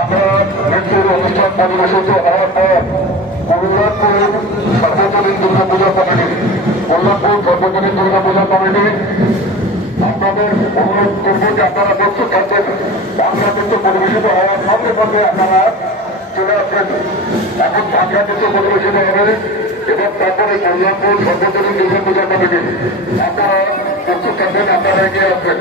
আমরা নৃত্যের অনুষ্ঠান পরিবেশিত হওয়ার পর কল্যাণপুরের সর্বজনীন দুর্গা পূজা কমিটি আপনাদের অনুরোধ করবো যে আপনারা প্রস্তুত থাকবেন। বাংলা নৃত্য পরিবেশিত হওয়ার সঙ্গে সঙ্গে আপনারা চলে আসবেন। এখন বাংলা নৃত্য পরিবেশিত হবে এবং তারপরে কল্যাণপুর সর্বজনীন দুর্গা পূজা কমিটি আপনারা প্রস্তুত থাকবেন, আপনারা এগিয়ে আসবেন।